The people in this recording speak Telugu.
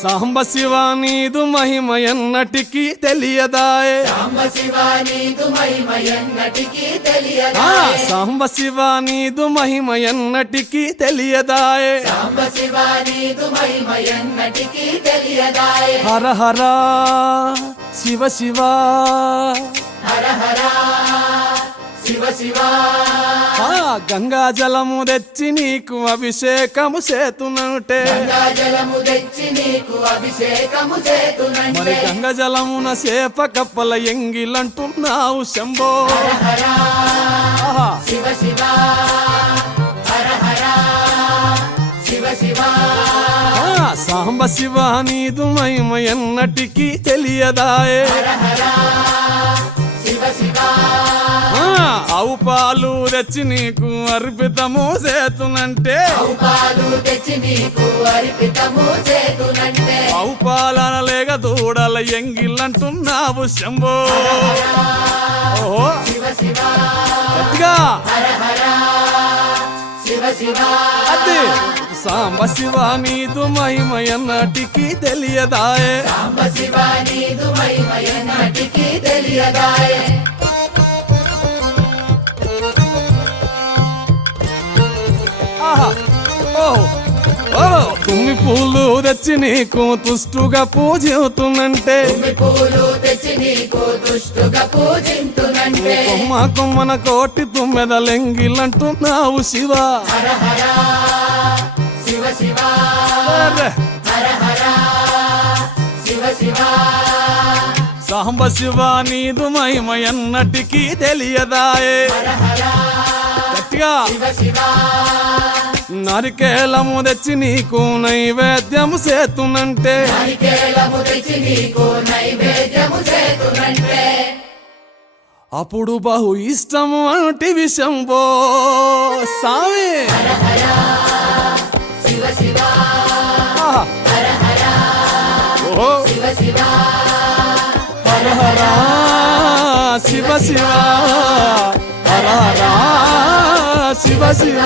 సాంబ శివ నీదు మహిమ ఎన్నటికీ తెలియదాయే సాంబ శివ నీదు మహిమ ఎన్నటికీ తెలియదాయే సాంబ శివ నీదు మహిమ ఎన్నటికీ తెలియదాయే సాంబ శివ నీదు మహిమ ఎన్నటికీ తెలియదాయే హర హర శివ శివ హర హర శివ శివ గంగా జలము తెచ్చి నీకు అభిషేకము చేతునంటే గంగా జలము తెచ్చి నీకు అభిషేకము మరి చేతునంటే గంగ జలమున చేప కప్పల ఎంగిలంటున్నావు శంభో హర హర ఆహా. శివ శివ హర హర శివ శివ సాంబ శివ నీదు మహిమ ఎన్నటికీ తెలియదాయే హర హర శివ శివ ఆవు పాలు తెచ్చి నీకు అర్పితము చేతునంటే ఆవు పాలు తెచ్చి నీకు అర్పితము చేతునంటే ఆవు పాలన లేక దూడల ఎంగిలంటున్నావు శంభో ఓహో శివ శివ గట్టిగా హర హర శివ శివ అదే సాంబ శివ నీదు మహిమ ఎన్నటికీ తెలియదాయే సాంబ శివ నీదు మహిమ ఎన్నటికీ తెలియదాయే ఆహా ఓహో ఓహో తుమ్మి పూలు తెచ్చి నీకు తుష్టుగా పూజిస్తున్నంటే తుమ్మి పూలు తెచ్చి నీకు దుష్టుగా పూజింతునంటే కొమ్మ కొమ్మన కోటి తుమ్మెదలెంగిలంటున్నావు శివ హర హర శివ శివ అరే. హర హర శివ శివ సాంబ శివ నీదు మహిమ ఎన్నటికీ తెలియదాయే హర హర గట్టిగా శివ శివ నరికేలము తెచ్చి నీకు నైవేద్యము చేతునంటే నారికేళము తెచ్చి నీకు నైవేద్యము చేతునంటే అప్పుడు బహు ఇష్టము అంటే విషంబో సామి హర హర శివ శివ ఆహా. హర హర ఓహో శివ శివ హర హర శివ శివ హర హర శివ శివ